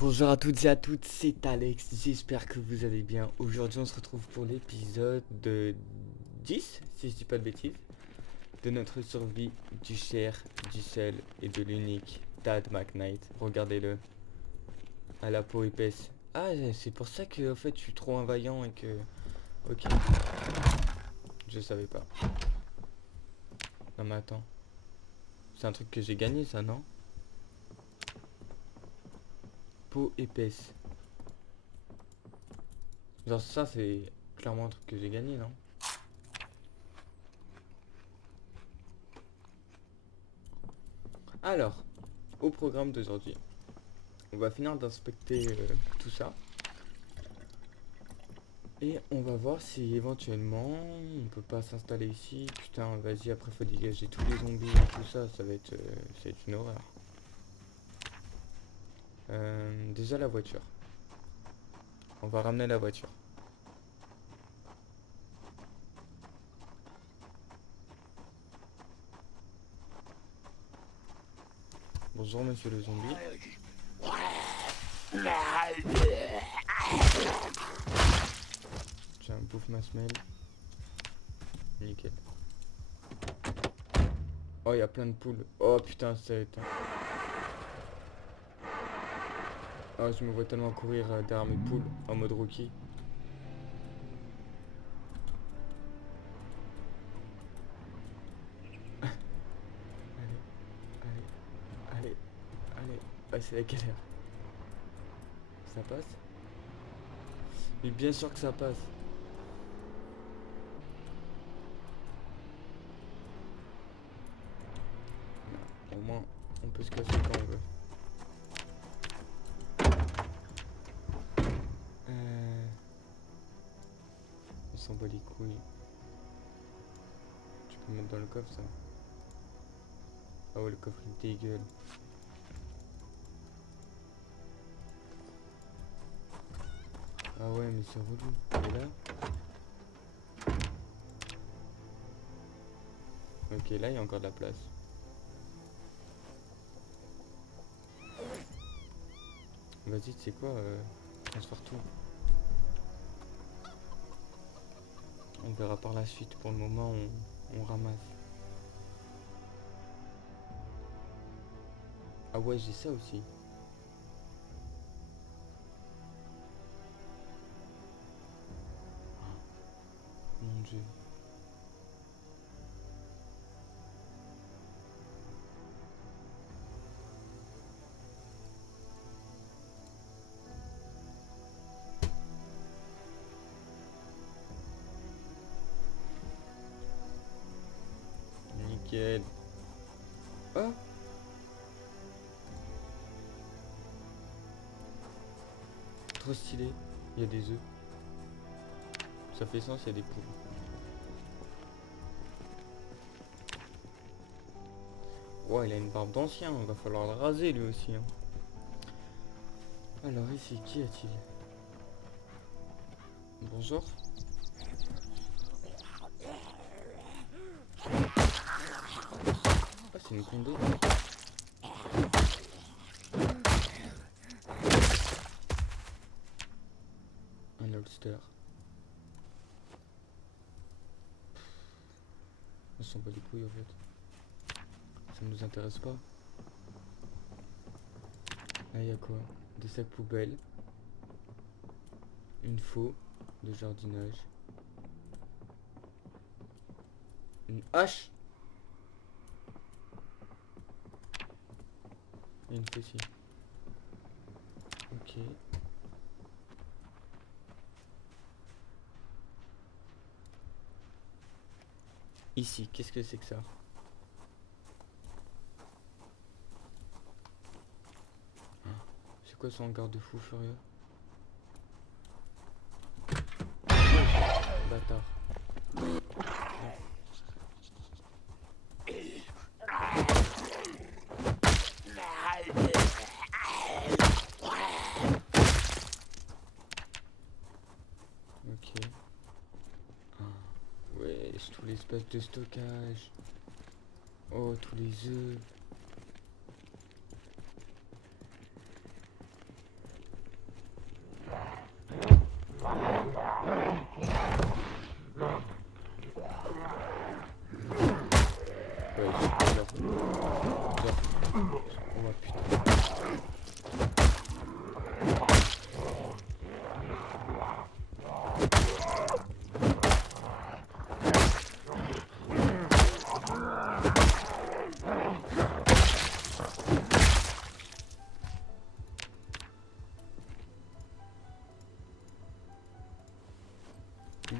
Bonjour à toutes et à toutes, c'est Alex, j'espère que vous allez bien. Aujourd'hui on se retrouve pour l'épisode 10, si je dis pas de bêtises, de notre survie du cher, du seul et de l'unique Tad McKnight. Regardez-le, à la peau épaisse. Ah, c'est pour ça que en fait je suis trop un vaillant et que... Ok, je savais pas. Non mais attends, c'est un truc que j'ai gagné ça, non? Peau épaisse. Genre ça c'est clairement un truc que j'ai gagné, non? Alors, au programme d'aujourd'hui, on va finir d'inspecter tout ça. Et on va voir si éventuellement on peut pas s'installer ici. Putain, vas-y, après faut dégager tous les zombies et tout ça, ça va être une horreur. Déjà la voiture. On va ramener la voiture. Bonjour monsieur le zombie. Tiens, bouffe ma semelle. Nickel. Oh, il y a plein de poules. Oh putain, ça va être... Oh, je me vois tellement courir derrière mes poules en mode rookie. Allez, allez, allez. Ouais, c'est la galère. Ça passe? Mais bien sûr que ça passe. Au moins, on peut se casser quand on veut. On s'en bat les couilles. Tu peux mettre dans le coffre ça. Ah ouais, le coffre il dégueule. Ah ouais, mais c'est relou. Et là? Ok, là il y a encore de la place. Vas-y, tu sais quoi, transfère tout. On verra par la suite. Pour le moment, on ramasse. Ah ouais, j'ai ça aussi. Mon dieu. Nickel. Ah! Trop stylé. Il y a des œufs. Ça fait sens, il y a des poules. Ouais, il a une barbe d'ancien. Va falloir le raser lui aussi. Hein. Alors ici, qui a-t-il? Bonjour. Ah, c'est une condé. Un holster. On s'en bat les couilles en fait. Ça nous intéresse pas. Là, y a quoi? Des sacs poubelles. Une faux de jardinage. Une hache. Et une faucille. Ok. Ici, qu'est-ce que c'est que ça? C'est quoi son garde-fou furieux? Bâtard. Ok. Ouais, tout l'espace de stockage. Oh, tous les œufs.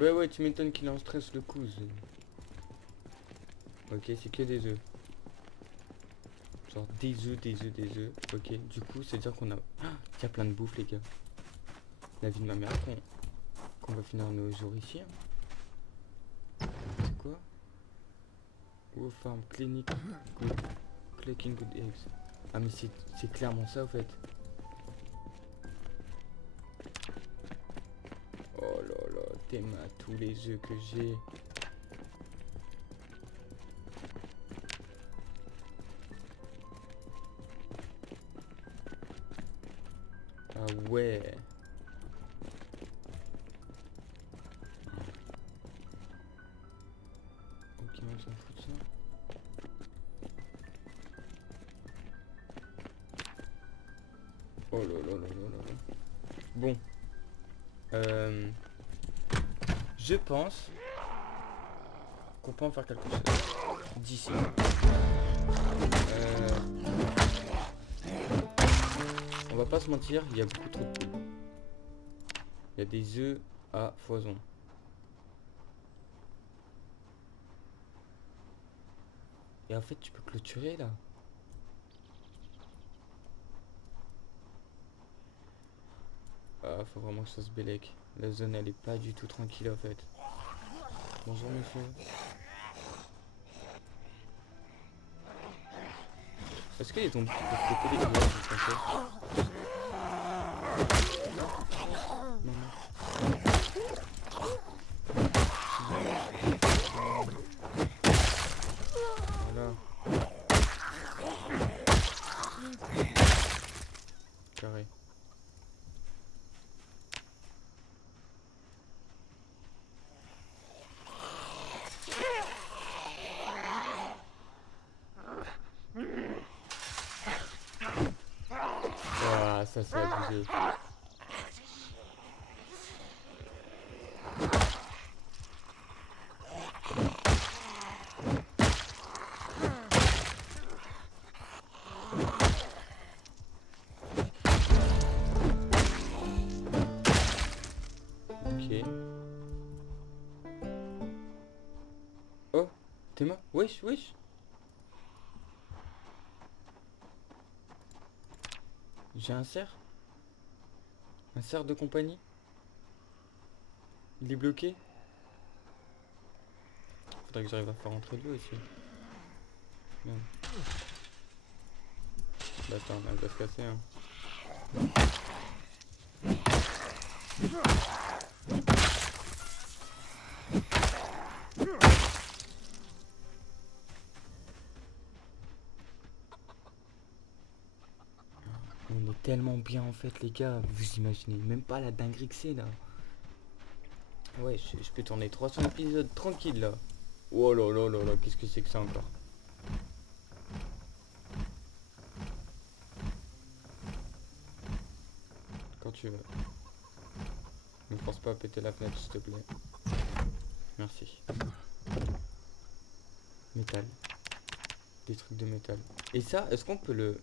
Bah ouais, tu m'étonnes qu'il en stresse le coup. Ok, c'est que des œufs. Genre des œufs, des œufs, des œufs. Ok, du coup, c'est à dire qu'on a... Ah, il y a plein de bouffe, les gars. La vie de ma mère qu'on va finir nos jours ici. Hein. C'est quoi? Wow, farm, clinic, good, clicking good eggs. Ah mais c'est clairement ça, en fait. Oh là là, t'aimes à tous les œufs que j'ai. Ah ouais. Ok, on s'en fout de ça. Oh là là là là là. Bon. Je pense qu'on peut en faire quelque chose d'ici. On va pas se mentir, il y a beaucoup trop de poules. Il y a des œufs à foison. Et en fait, tu peux clôturer là. Ah, faut vraiment que ça se bélec. La zone, elle est pas du tout tranquille en fait. Bonjour monsieur. Est-ce qu'il y a des zombies qui peuvent péter les couloirs, vous pensez? Non, non. Voilà. Carré. Ah, ça c'est abusé. Ok. Oh, t'es mort? Wesh, wesh. J'ai un cerf. Un cerf de compagnie. Il est bloqué. Faudrait que j'arrive à faire rentrer de l'eau ici. Merde. Bah attends, elle va se casser hein. On est tellement bien en fait les gars, vous imaginez même pas la dinguerie que c'est là. Ouais, je peux tourner 300 épisodes tranquille là. Oh là là là là, qu'est-ce que c'est que ça encore? Quand tu veux. Ne force pas à péter la fenêtre s'il te plaît. Merci. Métal. Des trucs de métal. Et ça, est-ce qu'on peut le...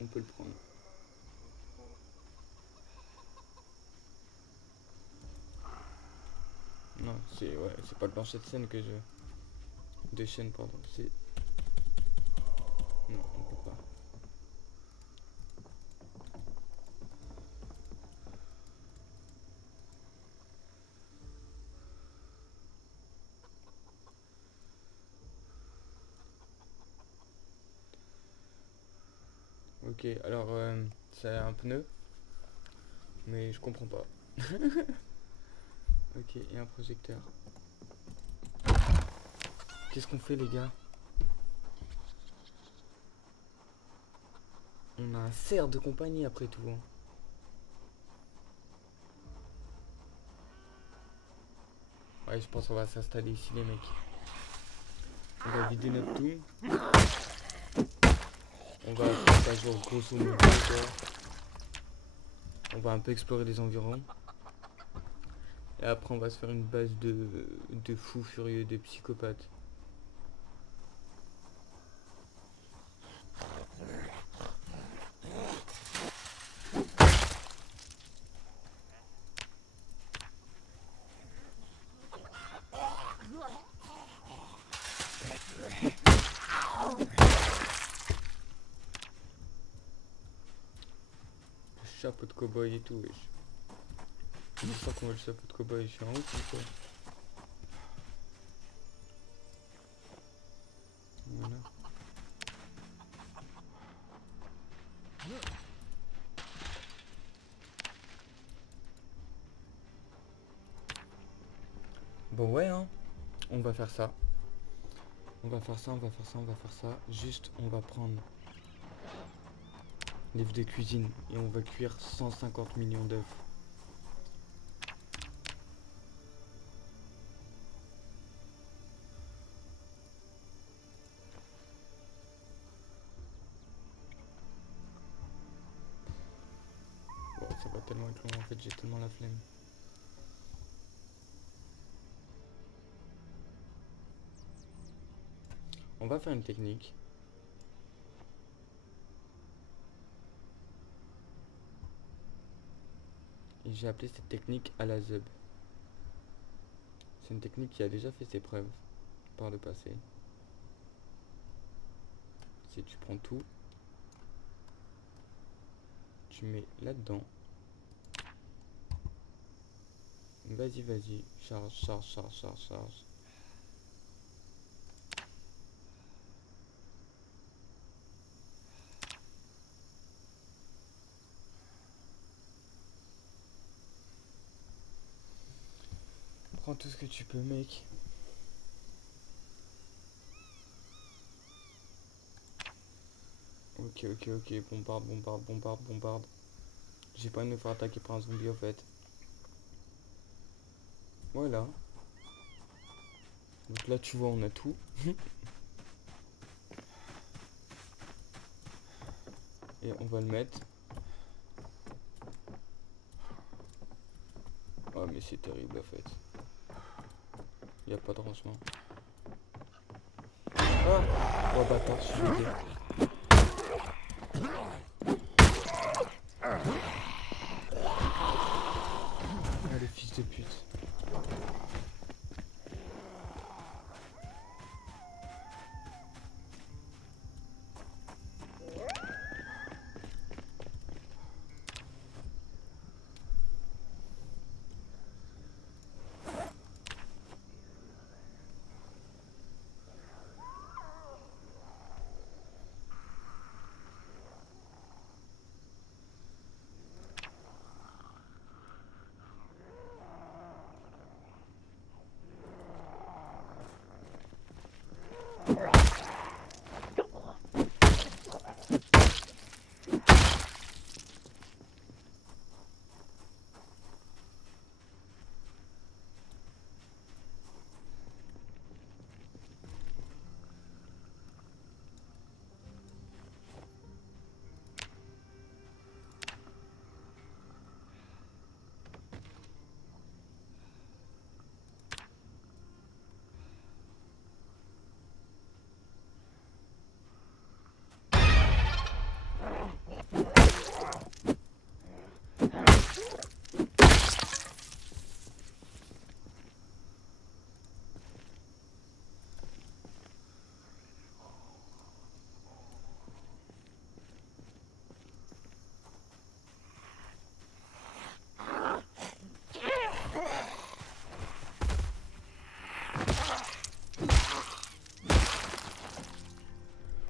On peut le prendre. Non, c'est ouais, c'est pas le plancher de scène que je... De chaîne, pardon. C'est... Non, on peut pas. Ok, alors c'est un pneu. Mais je comprends pas. Ok, et un projecteur. Qu'est-ce qu'on fait les gars? On a un cerf de compagnie après tout. Hein. Ouais, je pense qu'on va s'installer ici les mecs. On va vider notre tomb. On va faire un jour grosso modo. On va un peu explorer les environs. Et après on va se faire une base de fous furieux, de psychopathes. chapeau de cow-boy et tout, wesh. Une fois qu'on voit le chapeau de cow-boy, je suis en haut ou quoi? Voilà. Bon ouais hein, on va faire ça. On va faire ça, on va faire ça, on va faire ça. Juste on va prendre l'œuf de cuisine et on va cuire 150 millions d'œufs. Bon, ça va tellement être long en fait, j'ai tellement la flemme. On va faire une technique. Et j'ai appelé cette technique à la zub. C'est une technique qui a déjà fait ses preuves par le passé. Si tu prends tout, tu mets là-dedans. Vas-y, vas-y, charge, charge, charge, charge, charge. Prends tout ce que tu peux, mec. Ok, ok, ok, bombarde, bombarde, bombarde, bombarde. J'ai pas envie de me faire attaquer par un zombie en fait. Voilà. Donc là tu vois on a tout. Et on va le mettre. Oh mais c'est terrible en fait. Il n'y a pas de rangement. Ah. Oh bâtard, je suis aidé. Ah le fils de pute.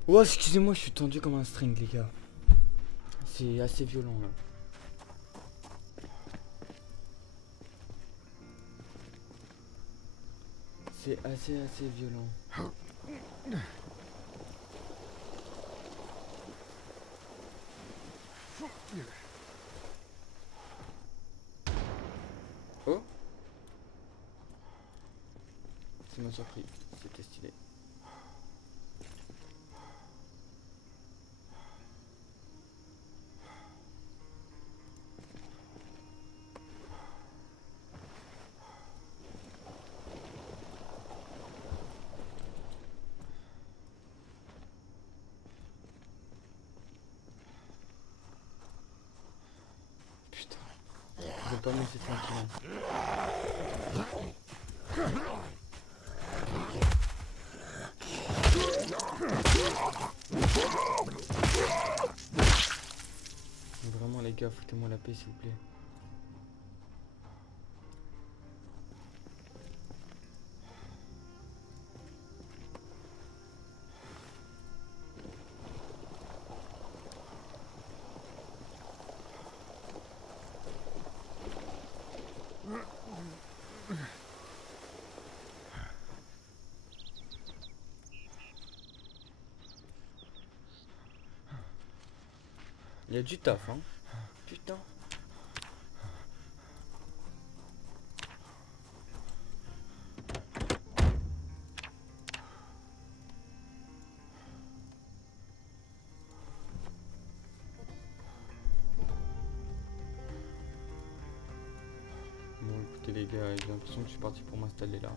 Oh excusez-moi, je suis tendu comme un string les gars. C'est assez violent là. C'est assez violent. Oh, ça m'a surpris, c'était stylé. Putain, je vais pas me laisser tranquille. Vraiment les gars. gars, foutez-moi la paix s'il vous plaît. Il y a du taf, hein. Putain. Bon, écoutez les gars, j'ai l'impression que je suis parti pour m'installer là.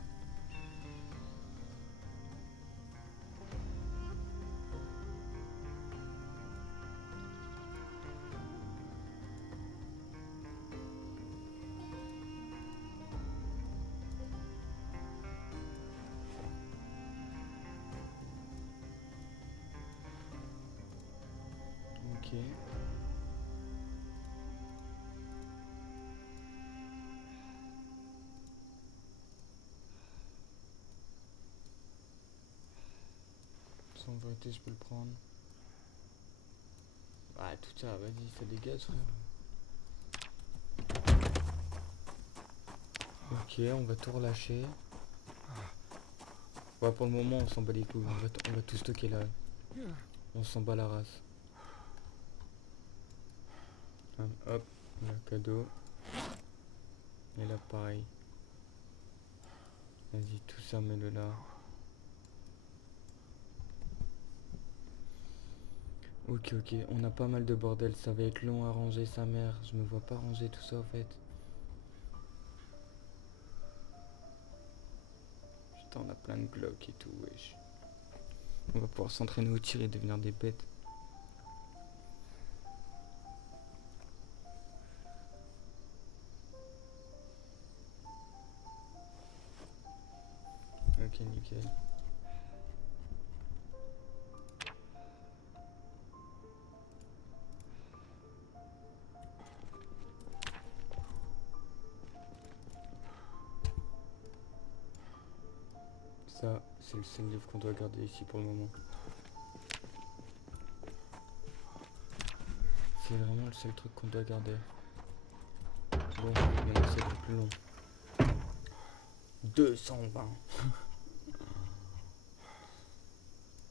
Ok. En vérité, je peux le prendre. Ah, tout ça, vas-y, ça dégage, frère. Ok, on va tout relâcher. Ouais, pour le moment, on s'en bat les couilles. On va tout stocker là. On s'en bat la race. Hop, le cadeau. Et là, pareil. Vas-y, tout ça, mets-le là. Ok, ok, on a pas mal de bordel. Ça va être long à ranger, sa mère. Je me vois pas ranger tout ça, en fait. Putain, on a plein de glocks et tout, wesh. On va pouvoir s'entraîner au tir et devenir des bêtes. Ok, nickel. Ça, c'est le seul livre qu'on doit garder ici pour le moment. C'est vraiment le seul truc qu'on doit garder. Bon, maintenant c'est un peu plus long. 220.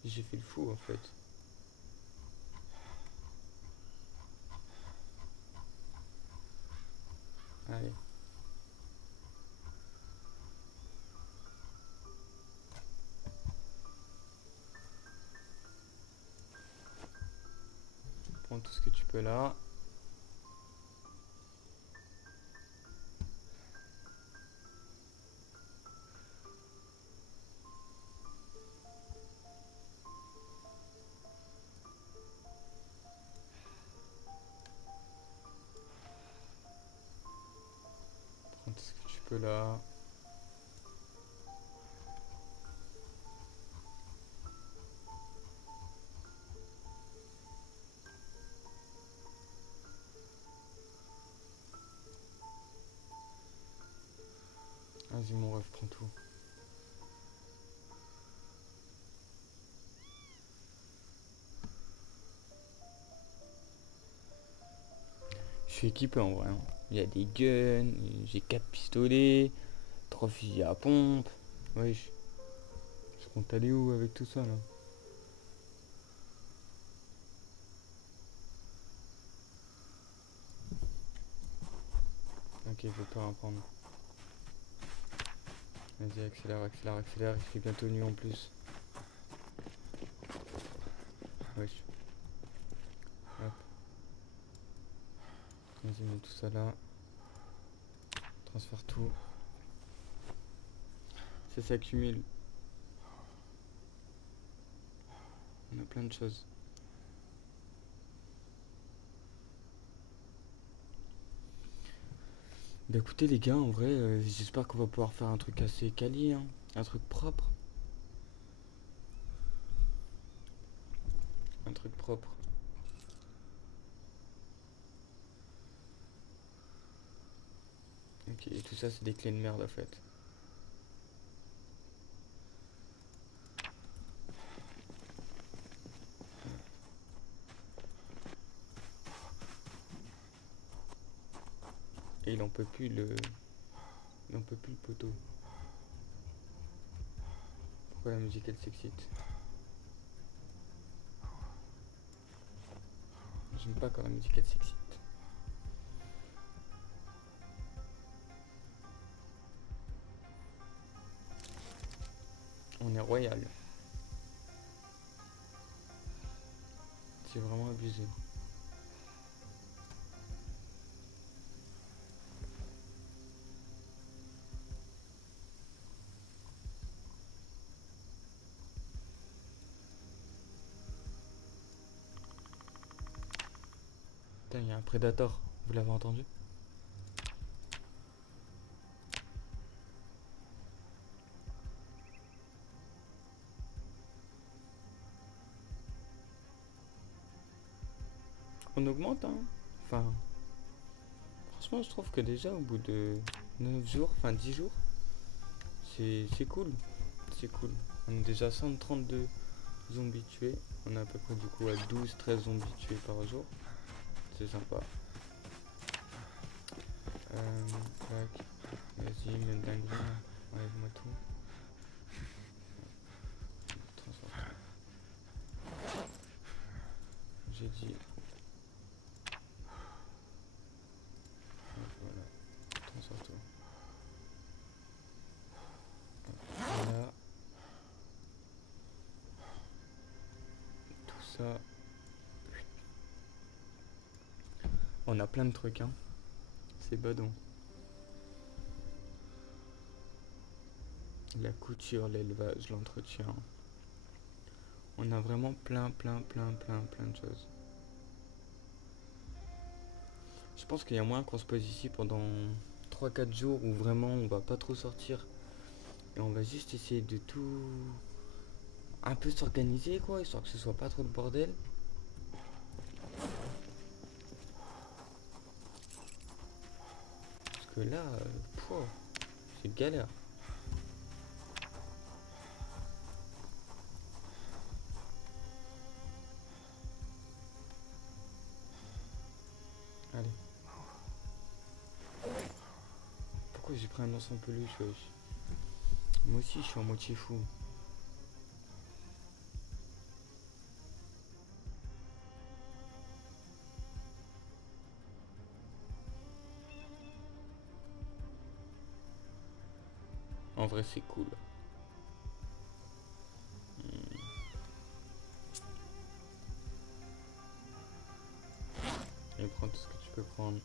J'ai fait le fou en fait. Allez. Prends tout ce que tu peux là. Prends tout ce que tu peux là. Vas-y mon ref, prends tout. Je suis équipé en vrai. Hein. Il y a des guns, j'ai 4 pistolets, 3 fusils à pompe. Wesh. Je compte aller où avec tout ça là? Ok, faut pas en prendre. Vas-y, accélère, accélère, accélère. Il fait bientôt nuit en plus. Wesh. Hop. Vas-y, mets tout ça là. Transfère tout. Ça s'accumule. On a plein de choses. Bah écoutez les gars, en vrai, j'espère qu'on va pouvoir faire un truc assez quali, hein. Un truc propre. Un truc propre. Ok, tout ça c'est des clés de merde en fait. Et il en peut plus le... Il en peut plus le poteau. Pourquoi la musique elle s'excite? J'aime pas quand la musique elle s'excite. On est royal. C'est vraiment abusé. Putain, il y a un prédateur. Vous l'avez entendu? On augmente, hein. Enfin, franchement, je trouve que déjà au bout de 9 jours, enfin 10 jours, c'est cool. C'est cool. On est déjà 132 zombies tués. On est à peu près du coup à 12-13 zombies tués par jour. C'est sympa. Tac. Vas-y, même dingue. Enlève-moi tout. Transporteur. J'ai dit. Voilà. Transporteur. Voilà. Tout ça. On a plein de trucs, hein. C'est badon. La couture, l'élevage, l'entretien. On a vraiment plein de choses. Je pense qu'il y a moyen qu'on se pose ici pendant 3-4 jours où vraiment on va pas trop sortir. Et on va juste essayer de tout un peu s'organiser quoi, histoire que ce soit pas trop le bordel. Parce que là, c'est galère. Allez. Pourquoi j'ai pris un ours en peluche, wesh? Moi aussi je suis en moitié fou. En vrai c'est cool. Et prends tout ce que tu peux prendre.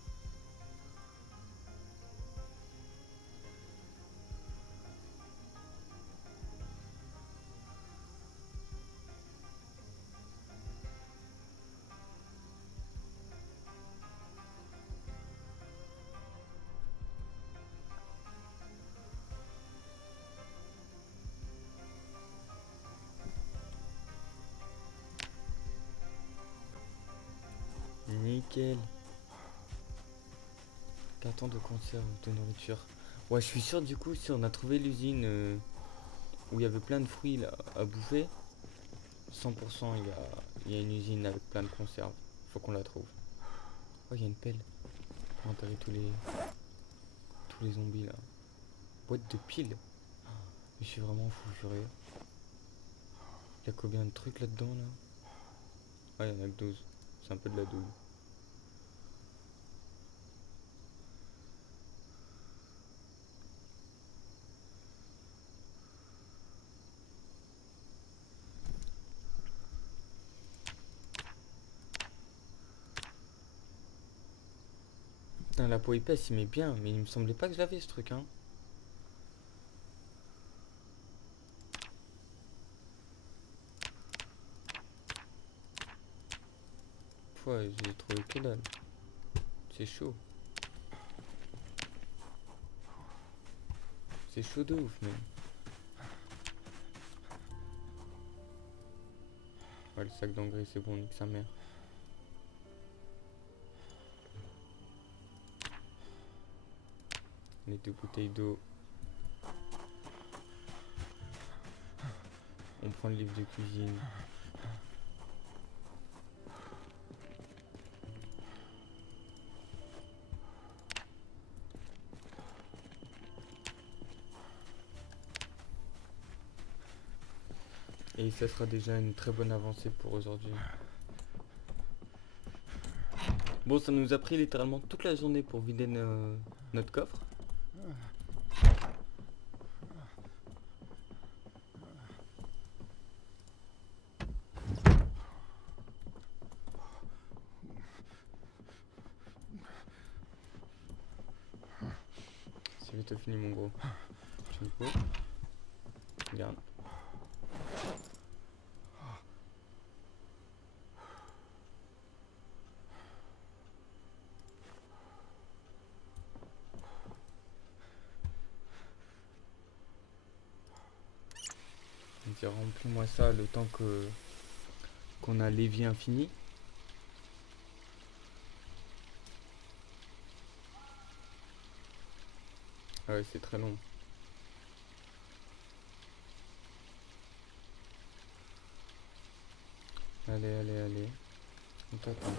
Nickel. Carton de conserve de nourriture. Ouais, je suis sûr du coup si on a trouvé l'usine où il y avait plein de fruits là, à bouffer, 100% il y a une usine avec plein de conserves. Faut qu'on la trouve. Oh, il y a une pelle pour enterrer tous les zombies là. Boîte de piles. Je suis vraiment fou furieux. Il y a combien de trucs là-dedans là? Ah, il y en a que 12. C'est un peu de la douille. Putain, la peau épaisse, il met bien, mais il me semblait pas que je l'avais ce truc, hein. Ouais, j'ai trouvé que dalle. C'est chaud. C'est chaud de ouf, même. Ouais, le sac d'engrais, c'est bon, nique sa mère. Les 2 bouteilles d'eau. On prend le livre de cuisine. Et ça sera déjà une très bonne avancée pour aujourd'hui. Bon, ça nous a pris littéralement toute la journée pour vider notre coffre. C'est vite fini mon gros. Tu me peux. Regarde. Remplis-moi ça le temps que qu'on a l'évier infini. Ah ouais, c'est très long. Allez, allez, allez. On t'attend.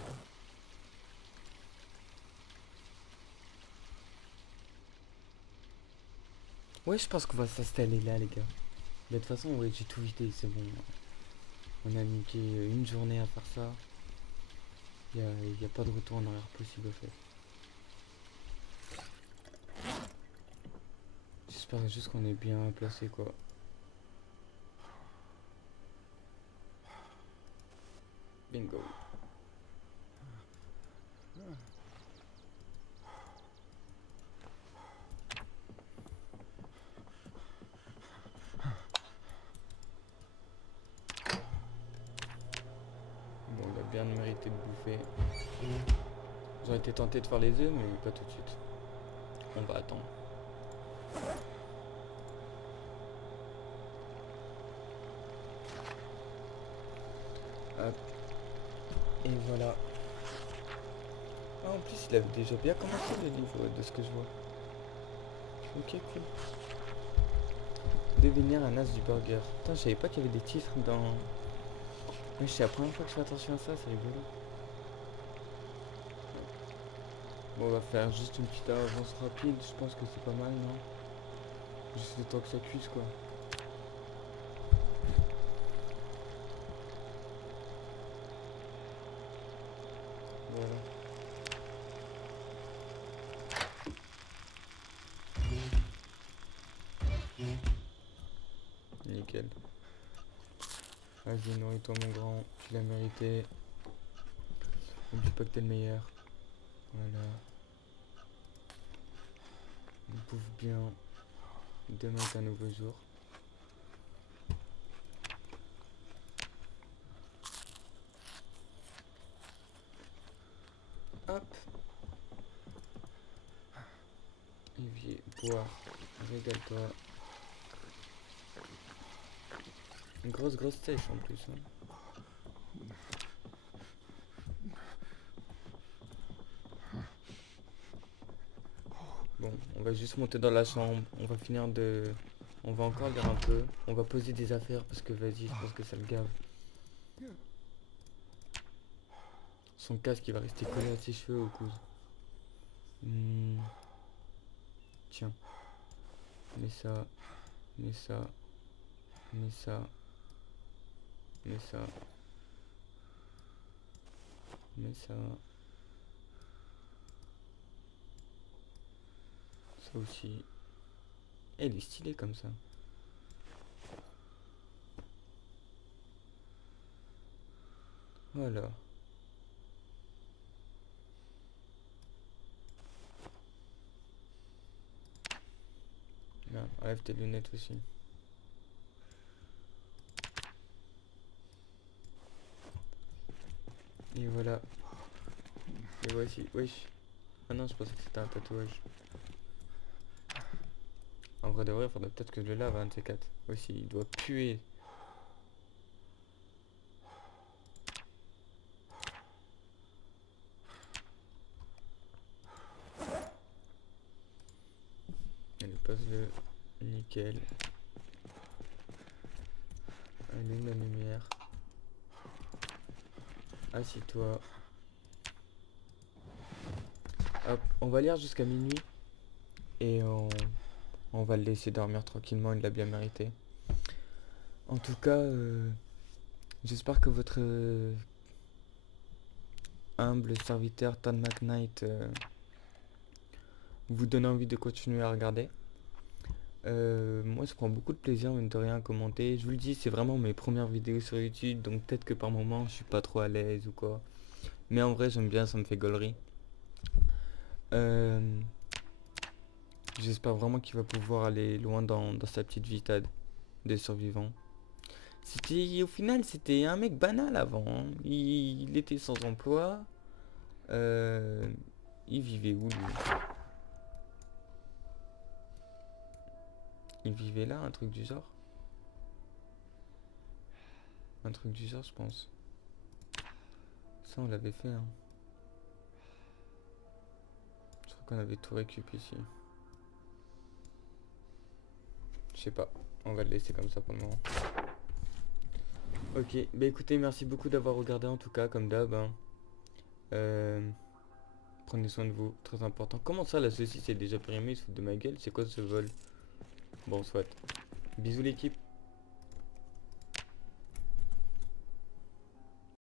Ouais, je pense qu'on va s'installer là, les gars. Mais de toute façon, ouais, j'ai tout vidé, c'est bon. On a niqué une journée à faire ça. Y a pas de retour en arrière possible, en fait. J'espère juste qu'on est bien placé, quoi. Bingo. Bon, il a bien mérité de bouffer. J'aurais été tenté de faire les œufs, mais pas tout de suite. On va attendre. Hop. Et voilà. Ah, en plus, il avait déjà bien commencé le livre de ce que je vois. Ok, cool. Devenir un as du burger. Putain, je savais pas qu'il y avait des titres dans... Ouais, c'est la première fois que je fais attention à ça, c'est rigolo. Bon, on va faire juste une petite avance rapide, je pense que c'est pas mal, non? Juste le temps que ça cuise, quoi. Voilà. Nickel. Vas-y, nourris-toi mon grand, tu l'as mérité. N'oublie pas que t'es le meilleur. Voilà. On bouffe bien. Demain est un nouveau jour. Hop. Évier, boire, régale-toi. Une grosse sèche en plus. Hein. Bon, on va juste monter dans la chambre. On va finir de... On va encore lire un peu. On va poser des affaires parce que vas-y, je pense que ça le gave. Son casque il va rester collé à ses cheveux au cou. Tiens. Mets ça. Mets ça. Mets ça. Mets ça. Mets ça. Ça aussi. Elle est stylée comme ça. Voilà. Bien, enlève tes lunettes aussi. Et voilà. Et voici. Wesh. Ah non, je pensais que c'était un tatouage. En vrai de vrai, il faudrait peut-être que je le lave, un de ces quatre. Aussi, il doit puer. le nickel. Allume la lumière. Assis-toi. Hop, on va lire jusqu'à minuit. Et on va le laisser dormir tranquillement, il l'a bien mérité. En tout cas, j'espère que votre humble serviteur Todd McKnight vous donne envie de continuer à regarder. Moi je prends beaucoup de plaisir mine de rien à commenter. Je vous le dis, c'est vraiment mes premières vidéos sur YouTube, donc peut-être que par moment je suis pas trop à l'aise ou quoi. Mais en vrai j'aime bien, ça me fait gaulerie. J'espère vraiment qu'il va pouvoir aller loin dans sa petite vie des survivants. Au final c'était un mec banal avant, hein. Il était sans emploi. Il vivait où lui? Il vivait là, un truc du genre. Un truc du genre je pense. Ça on l'avait fait hein. Je crois qu'on avait tout récup ici. Je sais pas, on va le laisser comme ça pour le moment. Ok, bah écoutez, merci beaucoup d'avoir regardé en tout cas, comme d'hab. Hein. Prenez soin de vous, très important. Comment ça, la saucisse est déjà périmée, il se fout de ma gueule? C'est quoi ce vol? Bon, soit. Bisous l'équipe.